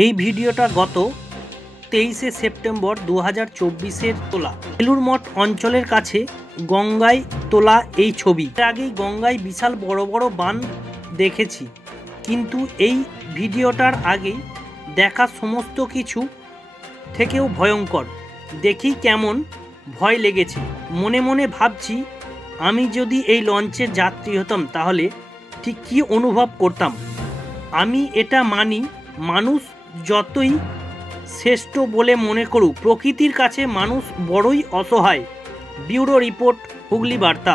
এই ভিডিওটা গত 23শে সেপ্টেম্বর 2024-এর তোলা। বেলুর মঠ অঞ্চলের কাছে গঙ্গায় তোলা এই ছবি। এর আগেই গঙ্গায় বিশাল বড় বড় বান দেখেছি, কিন্তু এই ভিডিওটার আগেই দেখা সমস্ত কিছু থেকেও ভয়ঙ্কর। দেখি কেমন ভয় লেগেছে। মনে মনে ভাবছি, আমি যদি এই লঞ্চের যাত্রী হতাম তাহলে ঠিক কী অনুভব করতাম। আমি এটা মানি, মানুষ যতই শ্রেষ্ঠ বলে মনে করুক, প্রকৃতির কাছে মানুষ বড়ই অসহায়। ব্যুরো রিপোর্ট, হুগলি বার্তা।